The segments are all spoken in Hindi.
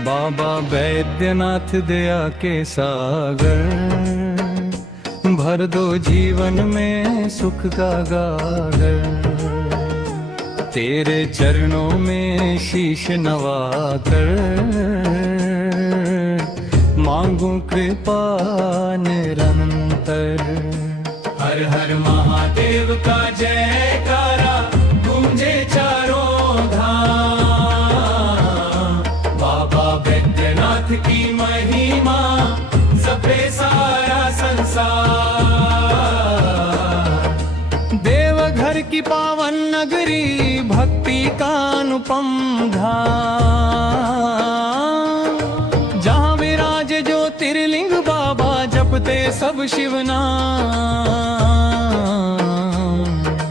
बाबा बैद्यनाथ दया के सागर, भर दो जीवन में सुख का गागर। तेरे चरणों में शीश नवाकर, मांगू कृपा निरंतर। हर हर महादेव का जयकारा गूंजे चारों धाम। बाबा बैद्यनाथ की महिमा जपे सारा संसार। देवघर की पावन नगरी, भक्ति का अनुपम धाम। जहाँ विराजे ज्योतिर्लिंग बाबा, जपते सब शिव नाम।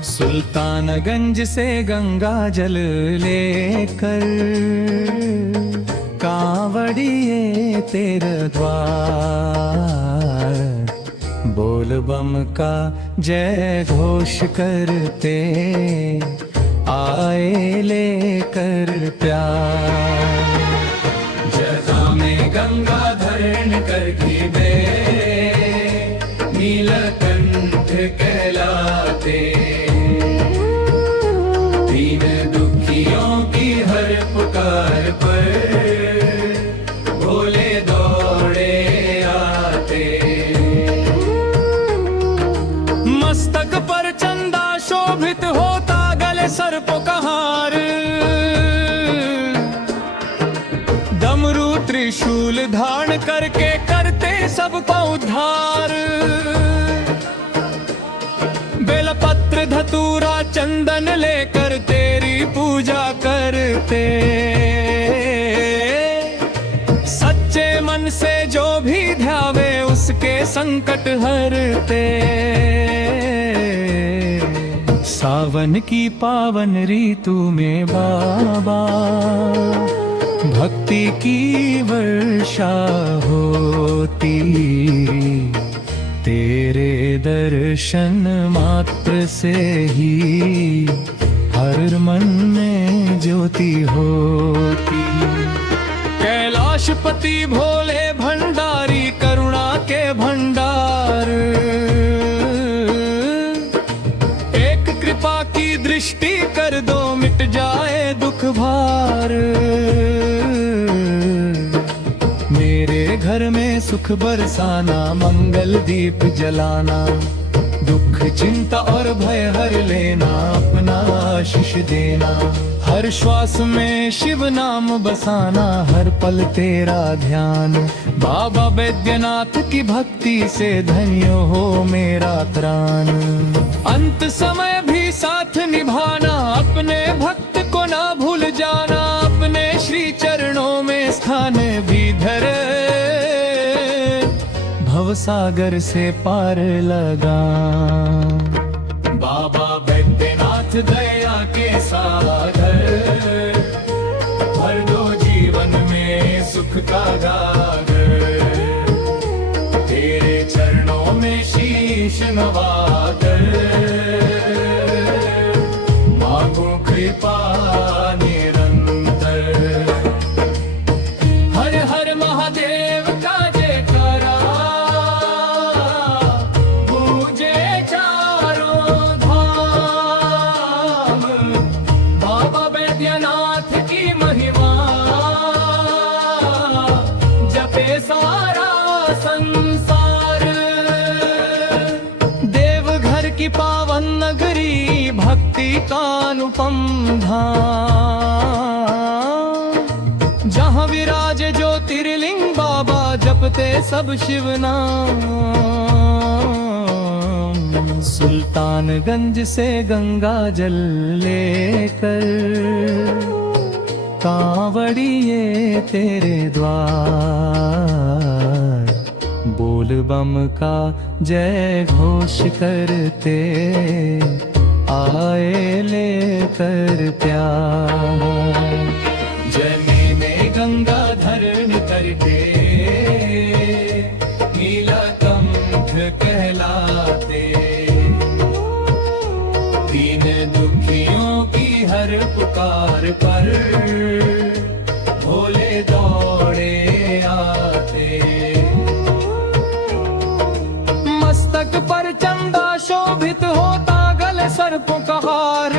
सुल्तानगंज से गंगा जल लेकर, कांवड़िए तेरे द्वार। बोल बम का जय घोष करते, आए लेकर प्यार। जटा में गंगा धरण करके बे, नीलकंठ कहलाते। दीन दुखियों की हर पुकार पर, भोले दौड़े आते। मस्तक पर चंदा शोभित होता, गले सर्पों का हार। डमरू त्रिशूल धारण करके करते सबका उद्धार। बेलपत्र धतूरा चंदन लेकर तेरी पूजा करते। सच्चे मन से जो भी ध्यावे, उसके संकट हरते। सावन की पावन ऋतु में बाबा, भक्ति की वर्षा होती। तेरे दर्शन मात्र से ही हर मन में ज्योति होती। कैलाशपति भोले भंडारी, करुणा के भंडार। एक कृपा की दृष्टि कर दो, मिट जाए दुख भार। मेरे घर में सुख बरसाना, मंगल दीप जलाना। दुख चिंता और भय हर लेना, अपना आशीष देना। हर श्वास में शिव नाम बसाना, हर पल तेरा ध्यान। बाबा बैद्यनाथ की भक्ति से धन्य हो मेरा त्राण। अंत समय भी साथ निभाना, अपने भक्त को ना भूल जाना। अपने श्री चरणों में स्थान भी धरे, भवसागर से पार लगा। बाबा बैद्यनाथ दया के सागर, भर दो जीवन में सुख का गागर। तेरे चरणों में शीश नवाकर, मांगो कृपा निरंतर। हर हर महादेव का जयकारा गूंजे चारों धाम। बाबा बैद्यनाथ की महिमा जपे सारा संसार। देवघर की पावन नगरी, भक्ति का अनुपम धाम। जहाँ विराजे ज्योतिर्लिंग बाबा, जपते सब शिव नाम। सुल्तानगंज से गंगा जल लेकर, कांवड़िए तेरे द्वार। बोल बम का जय घोष करते, आए लेकर प्यार। जने में गंगा धरण करके, नीलकंठ कहलाते। दीन दुखियों की हर पुकार पर, भोले दौड़ शोभित होता गले सर्पों का हार,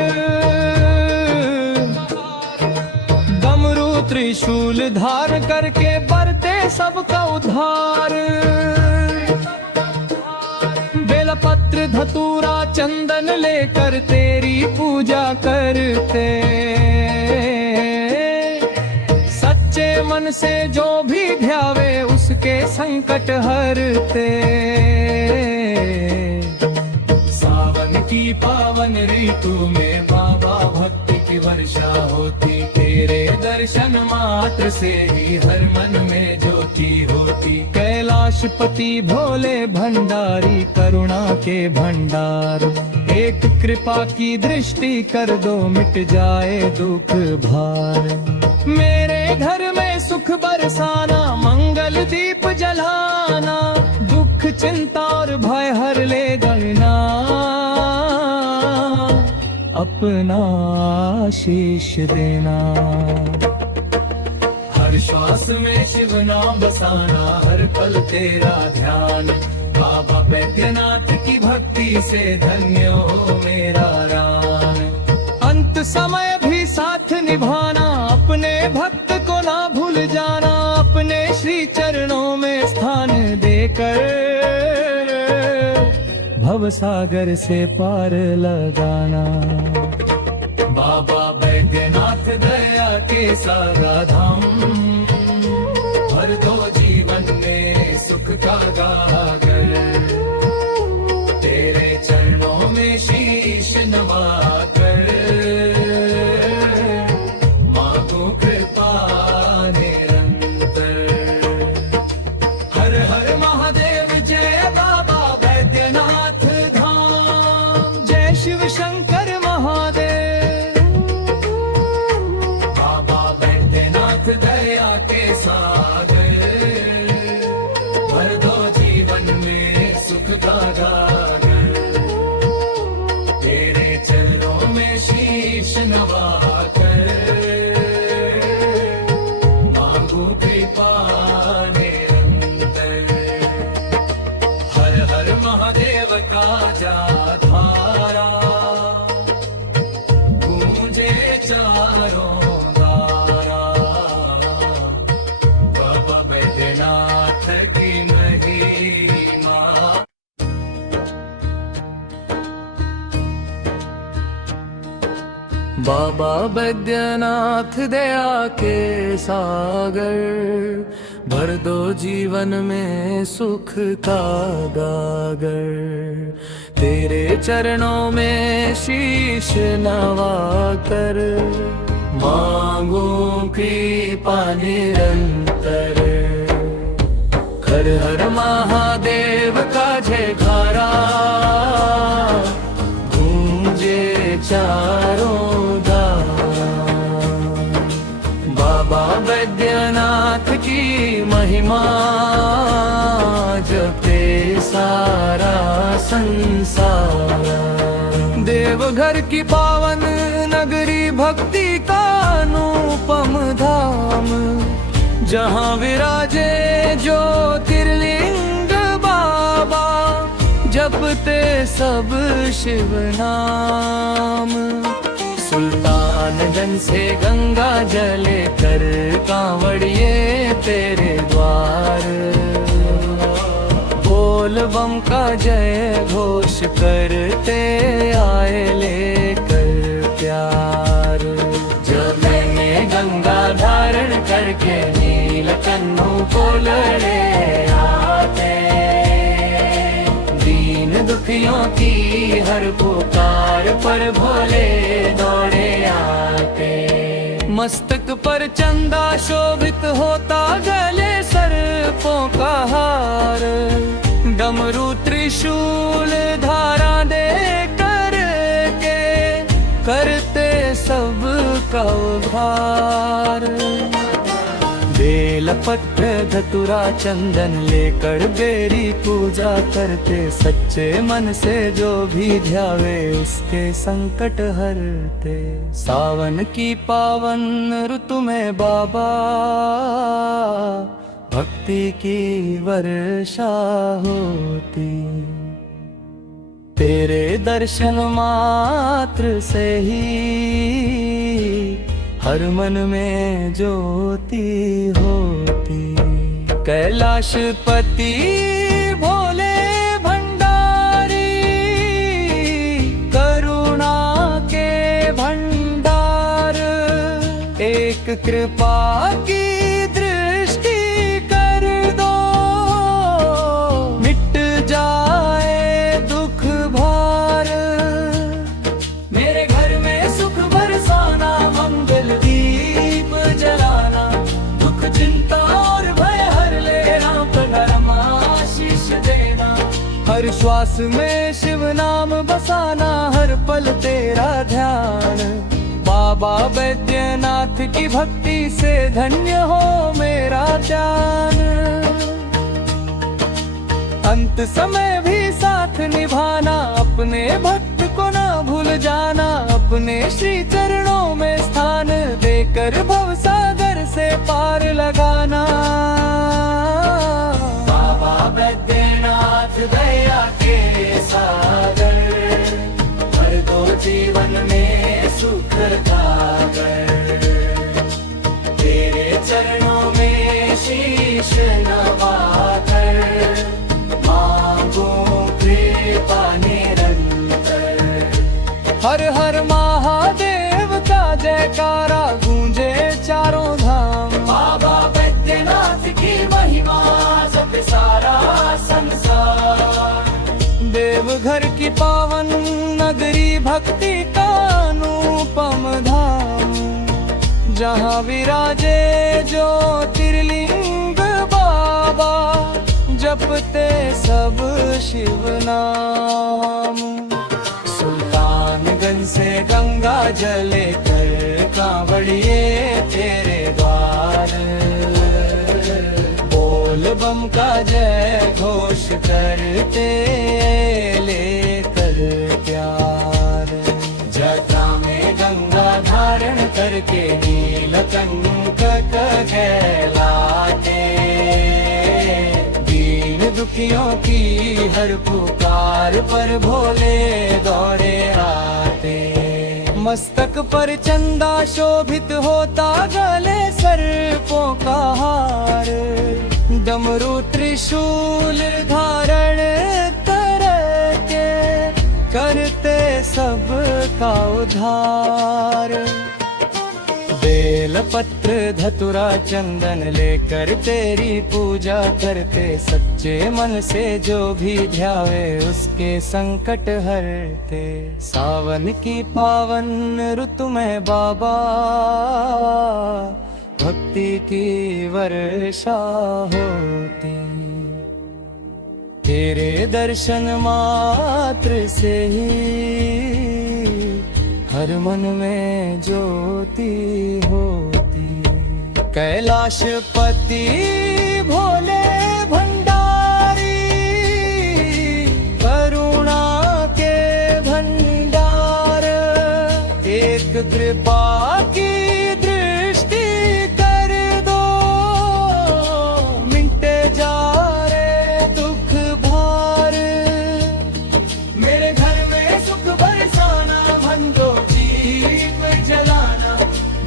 डमरू त्रिशूल धार करके बरते सबका उद्धार। बेलपत्र धतूरा चंदन लेकर तेरी पूजा करते, सच्चे मन से जो भी ध्यावे उसके संकट हरते। सावन की पावन ऋतु में बाबा भक्ति की वर्षा होती, तेरे दर्शन मात्र से ही हर मन में ज्योति होती। कैलाशपति भोले भंडारी करुणा के भंडार, एक कृपा की दृष्टि कर दो मिट जाए दुख भार। मेरे घर में सुख बरसाना, मंगल दीप जलाना, दुख चिंता और भय हर ले गणना, अपना आशीष देना। हर श्वास में शिव नाम बसाना, हर पल तेरा ध्यान। बाबा बैद्यनाथ की भक्ति से धन्य हो मेरा रान। अंत समय भी साथ निभाना, अपने भक्त को ना भूल जाना, अपने श्री चरणों में स्थान देकर भव सागर से पार लगाना। बाबा बैद्यनाथ दया के सारा धाम, भर दो जीवन में सुख का गागर। तेरे चरणों में शीश नवाकर मांगू कृपा निरंतर। हर हर महादेव जय बाबा बैद्यनाथ धाम, जय शिव शंकर महादेव। बाबा बैद्यनाथ दया के सागर, भर दो जीवन में सुख का गागर। तेरे चरणों में शीश नवाकर मांगू कृपा निरंतर। हर हर महादेव का जाधारा, गूंजे चारों दारा। बाबा बैद्यनाथ की महिमा। बाबा बैद्यनाथ दया के सागर, भर दो जीवन में सुख का गागर। तेरे चरणों में शीश नवाकर मांगू कृपा निरंतर। हर हर महादेव का जयकारा, गूंजे चारों बाबा बैद्यनाथ की महिमा, जपे सारा संसार। देवघर की पावन नगरी, भक्ति का अनुपम धाम, जहाँ विराजे ज्योतिर्लिंग बाबा, जपते सब शिव नाम। सुल्तानगंज से गंगा जले कर कांवड़िए तेरे द्वार, बोल बम का जय घोष करते आए लेकर प्यार। जब मैंने गंगा धारण करके नीलकंठों को लड़े आते, दीन दुखियों की हर पुकार पर भोले दौड़े आते। मस्तक पर चंदा शोभित होता, गले सर्पों का हार, डमरू त्रिशूल धारा दे करके करते सब का उद्धार। बेलपत्र धतुरा चंदन लेकर बेरी पूजा करते, सच्चे मन से जो भी ध्यावे उसके संकट हरते। सावन की पावन ऋतु में बाबा भक्ति की वर्षा होती। तेरे दर्शन मात्र से ही हर मन में ज्योति होती। कैलाशपति भोले भंडारी, करुणा के भंडार, एक कृपा की दृष्टि कर दो, मिट जाए दुख भार। मेरे घर में सुख बरसाना, मंगल दीप जलाना, दुख चिंता और भय हर लेना, प्रणाम आशीष देना। हर श्वास में शिव नाम बसाना, हर पल तेरा ध्यान। बाबा बैद्यनाथ की भक्ति से धन्य हो मेरा ध्यान। अंत समय भी साथ निभाना, अपने भक्त को ना भूल जाना, अपने श्री चरणों में स्थान देकर भवसागर से पार लगाना। बाबा बैद्यनाथ दया के सागर, भर दो जीवन में सुख सागर। तेरे चरणों में शीश नवाकर, मांगो कृपा निरंतर। हर हर महादेव का जयकारा गूंजे चारों धाम। बाबा बैद्यनाथ की महिमा जप सारा संसार। देवघर की पावन नगरी, भक्ति का अनुपम धाम, जहाँ विराजे ज्योतिर्लिंग बाबा, जपते सब शिव नाम। सुल्तानगंज से गंगा जले कर कांवड़िए तेरे द्वार, बोल बम का जय घोष करते लेकर प्यार। जटा में गंगा धारण करके नीलकंठ कहलाते, दीन दुखियों की हर पुकार पर भोले दौड़े आते। मस्तक पर चंदा शोभित होता, गले सर्पों का हार, डमरू त्रिशूल धारण करके करते सब का उद्धार। बेल पत्र धतुरा चंदन लेकर तेरी पूजा करते, सच्चे मन से जो भी ध्यावे उसके संकट हरते। सावन की पावन ऋतु में बाबा, भक्ति की वर्षा होती। तेरे दर्शन मात्र से ही हर मन में ज्योति होती। कैलाशपति भोले भंडारी, करुणा के भंडार, एक कृपा की दृष्टि कर दो, मिटे जा रे दुख भार। मेरे घर में सुख बरसाना, मन दो दीप जलाना,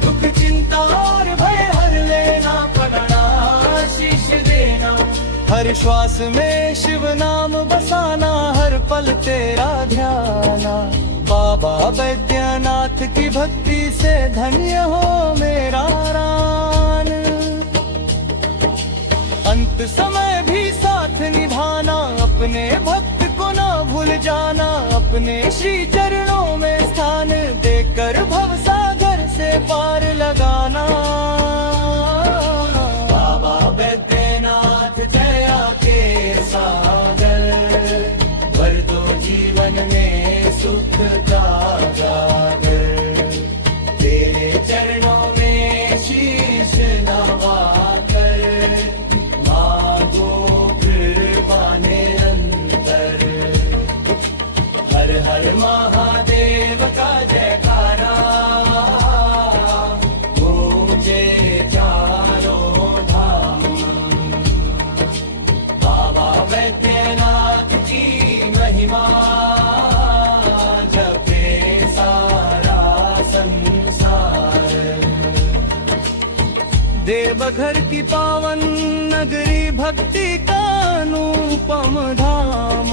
दुख चिंता और भय हर लेना, प्रणाम आशीष देना। हर श्वास में शिव नाम बसाना, हर पल तेरा ध्याना। बाबा बैद्यनाथ की भक्ति से धन्य हो मेरा रान। अंत समय भी साथ निभाना, अपने भक्त को ना भूल जाना, अपने श्री चरणों में स्थान देकर भवसागर से पार लगाना। बाबा बैद्यनाथ दया के सागर, भर दो जीवन में सुख का गागर। तेरे चरणों में शीश नवाकर, मांगो कृपा निरंतर। हर हर महादेव का जयकारा गूंजे चारों धाम। बाबा बैद्यनाथ की महिमा देवघर की पावन नगरी भक्ति का अनुपम धाम,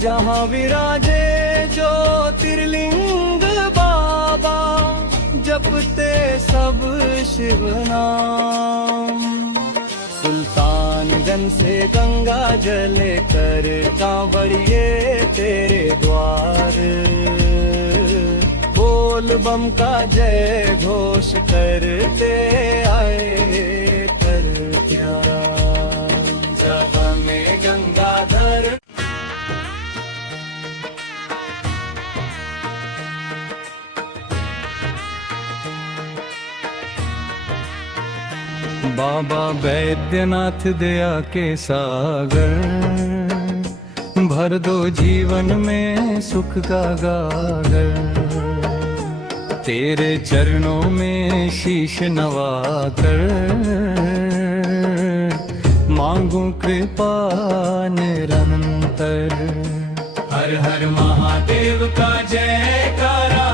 जहाँ विराजे ज्योतिर्लिंग बाबा, जपते सब शिव नाम। सुल्तानगंज से गंगा जल कर कांवड़िए तेरे द्वार, बोल बम का जय घोष करते आए कर प्यार। जब में गंगाधर बाबा बैद्यनाथ दया के सागर, भर दो जीवन में सुख का गागर। तेरे चरणों में शीश नवाकर, मांगू कृपा निरंतर। हर हर महादेव का जयकारा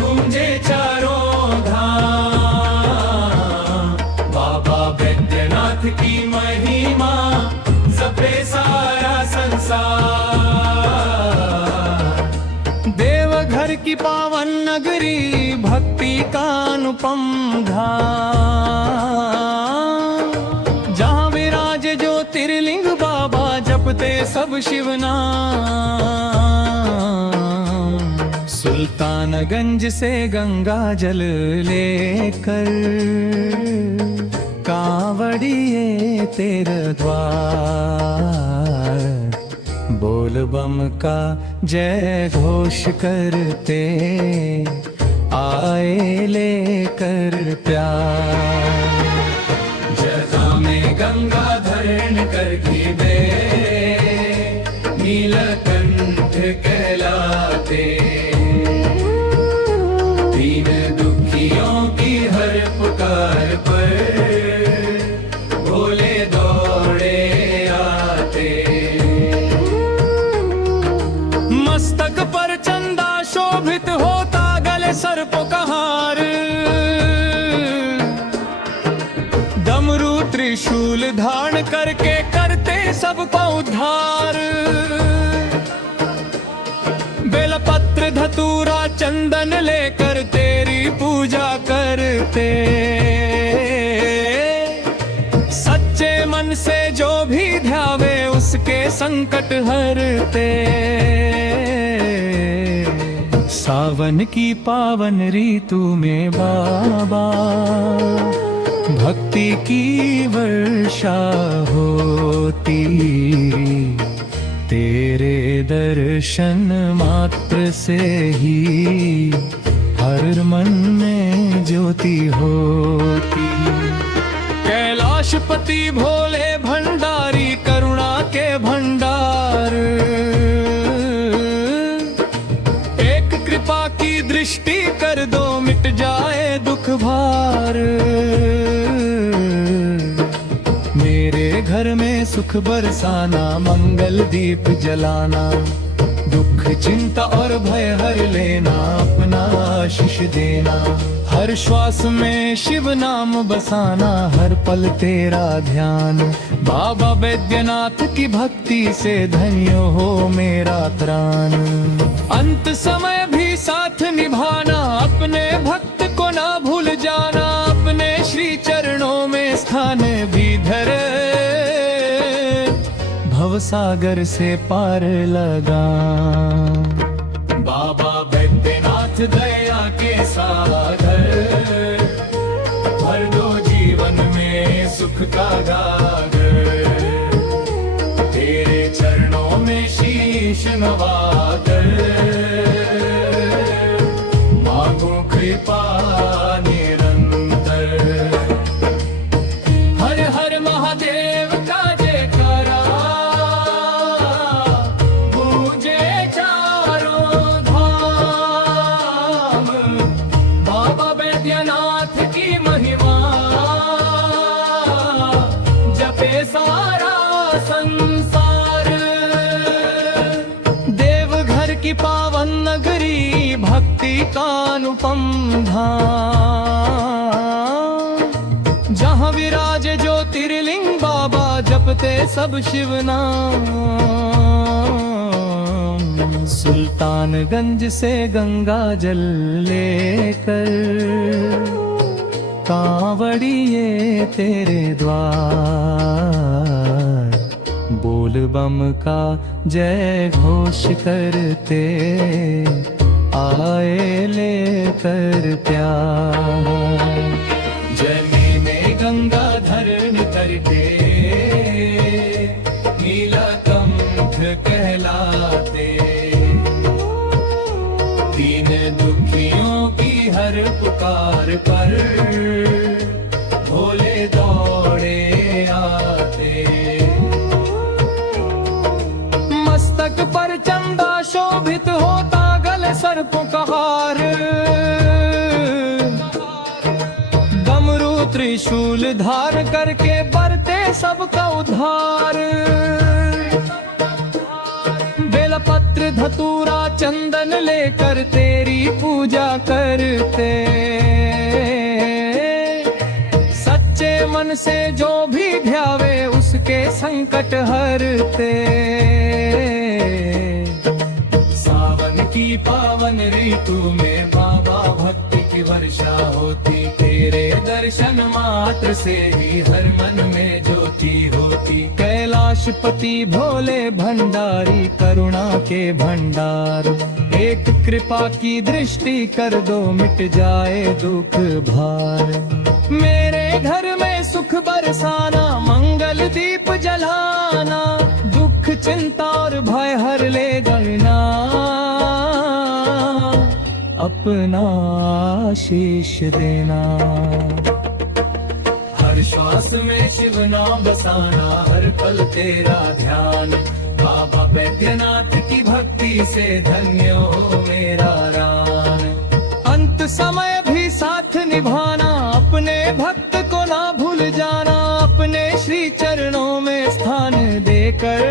गूंजे चारों धाम, बाबा बैद्यनाथ की महिमा जपे सारा संसार। देवघर की पावन नगरी भक्ति का अनुपम धाम, जहाँ विराजे ज्योतिर्लिंग बाबा, जपते सब शिव नाम। सुल्तानगंज से गंगा जल लेकर कांवड़िए तेरे द्वार, बोल बम का जय घोष करते आए लेकर प्यार। जटा में गंगा धरण कर गिरे, नीलकंठ कहलाते, दीन दुखियों की हर पुकार पर भोले दौड़े आते। मस्तक पर चंदा शोभित होता, गले सर्पों का हार, डमरू त्रिशूल धारण करके करते सबका उद्धार। बेलपत्र धतूरा चंदन लेकर तेरी पूजा करते, सच्चे मन से जो भी ध्यावे उसके संकट हरते। सावन की पावन ऋतु में बाबा भक्ति की वर्षा होती, तेरे दर्शन मात्र से ही हर मन में ज्योति होती। कैलाशपति भोले भंडारी करुणा के भंडार, एक कृपा की दृष्टि कर दो मिट जाए दुख भार। मेरे घर में सुख बरसाना, मंगल दीप जलाना, दुख चिंता और भय हर लेना, अपना आशीष देना। हर श्वास में शिव नाम बसाना, हर पल तेरा ध्यान। बाबा बैद्यनाथ की भक्ति से धन्य हो मेरा प्राण। अंत समय भी साथ निभाना, अपने भक्त को ना भूल जाना, अपने श्री चरणों में स्थान भी धरे, भवसागर से पार लगा। बाबा बैद्यनाथ दया के सागर, भर दो जीवन में सुख का गागर। तेरे चरणों में शीश नवाकर, मांगू कृपा निरंतर। हर हर महादेव का जयकारा गूंजे चारों धाम, बाबा बैद्यनाथ की महिमा जपे सारा संसार। देवघर की पावन नगरी भक्ति का अनुपम धाम, जहाँ जपते सब शिव नाम। सुल्तानगंज से गंगा जल लेकर कांवड़िए तेरे द्वार, बोल बम का जय घोष करते आए लेकर प्यार। जय में गंगाधर करके नीलकंठ कहलाते, दीन दुखियों की हर पुकार पर भोले दौड़े आते। मस्तक पर चंदा शोभित होता, गले सर्पों का हार, डमरू त्रिशूल धार करके बरते सबका उद्धार। बेलपत्र धतूरा चंदन लेकर तेरी पूजा करते, सच्चे मन से जो भी ध्यावे उसके संकट हरते। सावन की पावन ऋतु में बाबा भक्ति की वर्षा होती, तेरे दर्शन मात्र से ही हर मन में ज्योति होती। कैलाशपति भोले भंडारी करुणा के भंडार, एक कृपा की दृष्टि कर दो मिट जाए दुख भार। मेरे घर में सुख बरसाना, मंगल दीप जलाना, दुख चिंता और भय हर ले गणना, अपना आशीष देना। हर श्वास में शिव नाम बसाना, हर पल तेरा ध्यान। बाबा बैद्यनाथ की भक्ति से धन्य हो मेरा रान। अंत समय भी साथ निभाना, अपने भक्त को ना भूल जाना, अपने श्री चरणों में स्थान देकर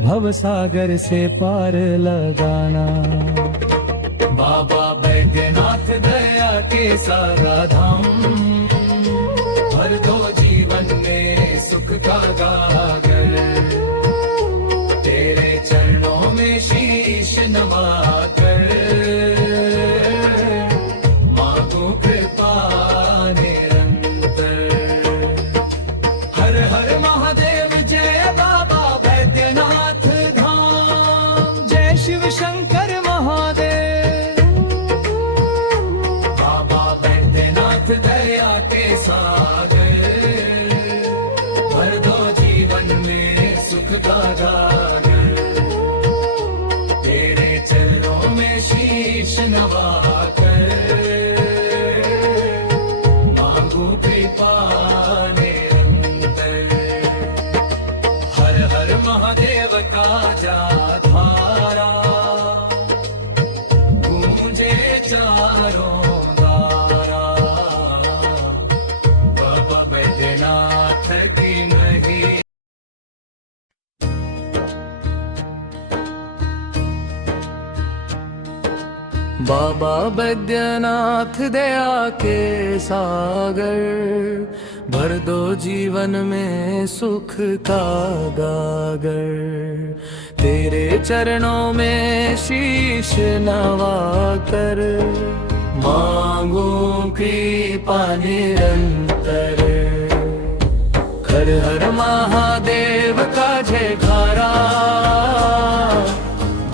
भव सागर से पार लगाना। बाबा बैद्यनाथ दया के सारा धाम, भर दो जीवन में सुख का गागर। तेरे चरणों में शीश नवाकर मांगू कृपा निरंतर। हर हर महादेव जय बाबा बैद्यनाथ धाम, जय शिव शंकर महादेव। बाबा बैद्यनाथ दया के सागर, भर दो जीवन में सुख का गागर। तेरे चरणों में शीश नवाकर मांगू कृपा निरंतर। हर हर महादेव का जाधारा, गूंजे चारों दारा। बाबा बैद्यनाथ की नहीं। बाबा बैद्यनाथ दया के सागर, भर दो जीवन में सुख का गागर। तेरे चरणों में शीश नवाकर मांगू कृपा निरंतर। हर हर महादेव का जयकारा,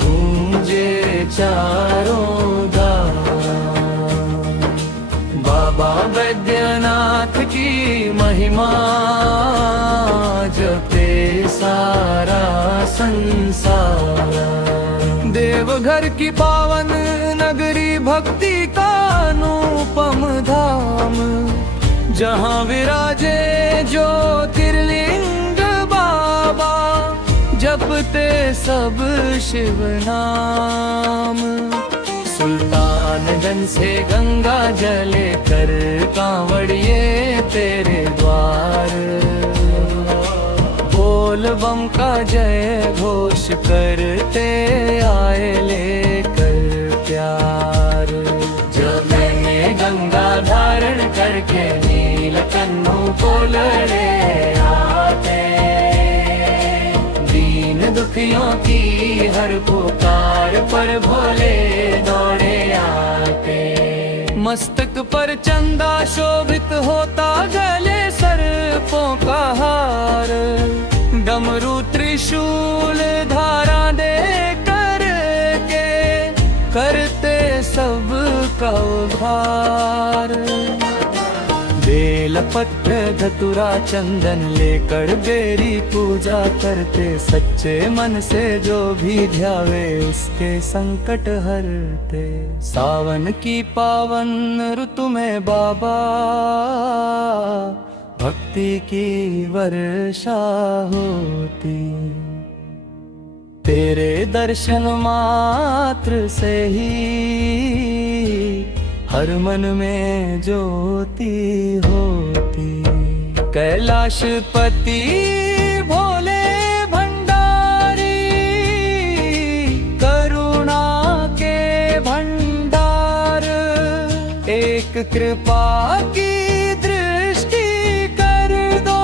गूंजे चारों धाम। बाबा बैद्यनाथ की महिमा जपे सारा संसार। देवघर की पावन नगरी, भक्ति का अनुपम धाम, जहाँ विराजे ज्योतिर्लिंग बाबा, जपते सब शिव नाम। सुल्तानगंज से गंगा जले कर कांवड़िए तेरे द्वार, बोल बम का जय घोष करते आए लेकर प्यार। जब मैंने गंगा धारण करके नीलकंठ को लड़े आते, दीन दुखियों की हर पुकार पर भोले दौड़े आते। मस्तक पर चंदा शोभित होता, गले सर्पों का हार, डमरू त्रिशूल धारा दे करके करते सबका उद्धार। बेलपत्र धतुरा चंदन लेकर बेरी पूजा करते, सच्चे मन से जो भी ध्यावे उसके संकट हरते। सावन की पावन ऋतु में बाबा भक्ति की वर्षा होती, तेरे दर्शन मात्र से ही हर मन में ज्योति होती। कैलाशपति भोले भंडारी, करुणा के भंडार, एक कृपा की दृष्टि कर दो,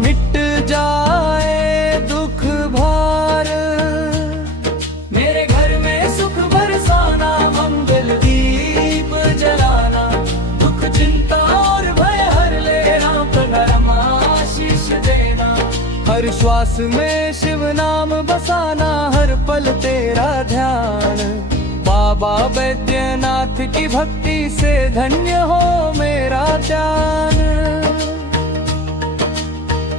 मिट जाए दुख भार। मेरे घर में सुख बरसाना, मंगल दीप जलाना, दुख चिंता और भय हर लेना, प्रभु आशीष देना। हर श्वास में शिव नाम बसाना, हर पल तेरा ध्यान। बाबा बैद्यनाथ की भक्ति से धन्य हो मेरा जान।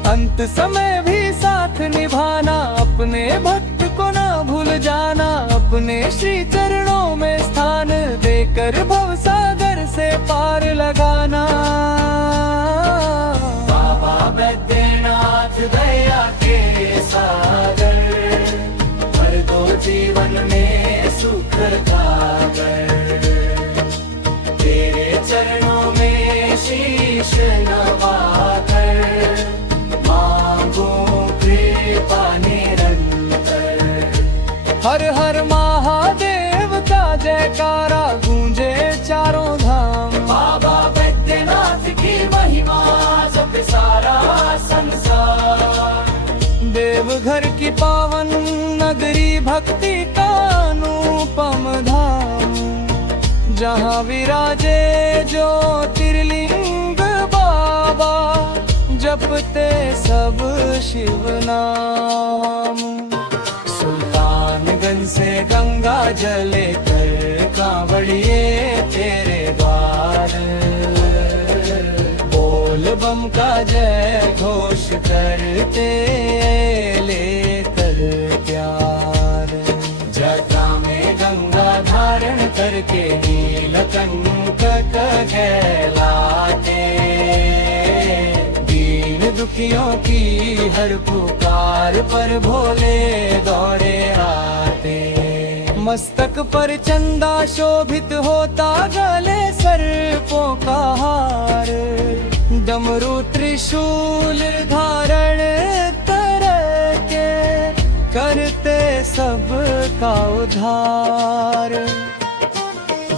अंत समय भी साथ निभाना, अपने भक्त को ना भूल जाना, अपने श्री चरणों में स्थान देकर भव सागर से पार लगाना। बाबा बैद्यनाथ दया के सागर, भर दो जीवन में सुख सागर। तेरे चरणों में शीश नवाकर, मांगो कृपा निरंतर। हर हर महादेव का जयकारा गूंजे चारों धाम। बाबा बैद्यनाथ की महिमा जप सारा संसार। देवघर की पावन नगरी भक्ति का अनुपम धाम, जहाँ विराजे ज्योतिर्लिंग बाबा, जपते सब शिव नाम। सुल्तानगंज से गंगा जले कर कांवड़िए तेरे द्वार, बोल बम का जय घोष करते लेकर प्यार। जटा में गंगा धारण करके नीलकंठक कहलाते, दीन दुखियों की हर पुकार पर भोले दौड़े आते। मस्तक पर चंदा शोभित होता, गले सर्पों का हार, डमरू त्रिशूल धारण करके करते सबका उद्धार।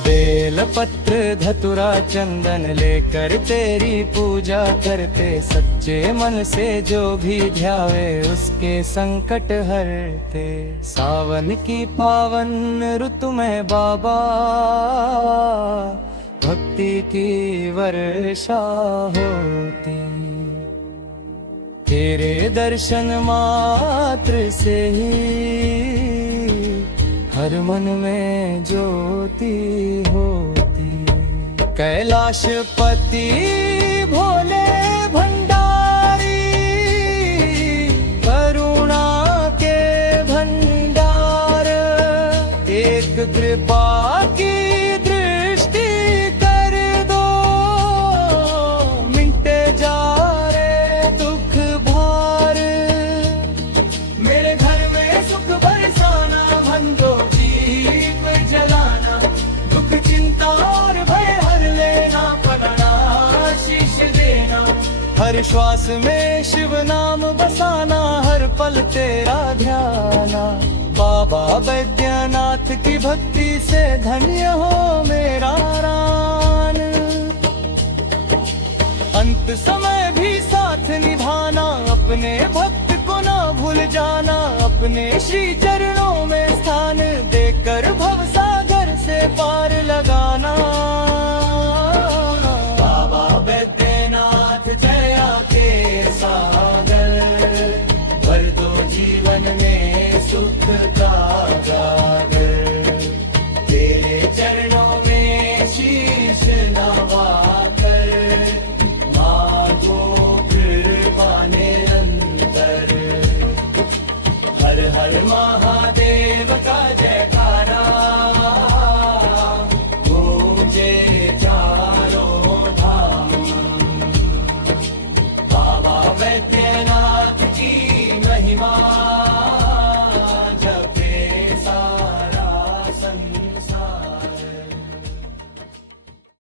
बेलपत्र धतुरा चंदन लेकर तेरी पूजा करते, सच्चे मन से जो भी ध्यावे उसके संकट हरते। सावन की पावन ऋतु में बाबा भक्ति की वर्षा होती, तेरे दर्शन मात्र से ही हर मन में ज्योति होती। कैलाशपति भोले भंडारी, करुणा के भंडार, एक कृपा की दृष्टि कर दो, मिटे जा रे दुख भार। मेरे घर में सुख बरसाना, भंडो दीप जलाना, दुख चिंता और भय हर लेना, प्रभु आशीष देना। हर श्वास में शिव नाम बसाना, हर पल तेरा ध्याना। बाबा बैद्यनाथ की भक्ति से धन्य हो मेरा रान। अंत संकट समय भी साथ निभाना, अपने भक्त को ना भूल जाना, अपने श्री चरणों में स्थान देकर भव सागर से पार लगाना। बाबा बैद्यनाथ जया के सागर, भर दो जीवन में सुख का गागर। तेरे चरणों में शीश नवाकर, मांगो कृपा निरंतर। हर हर महादेव का जय।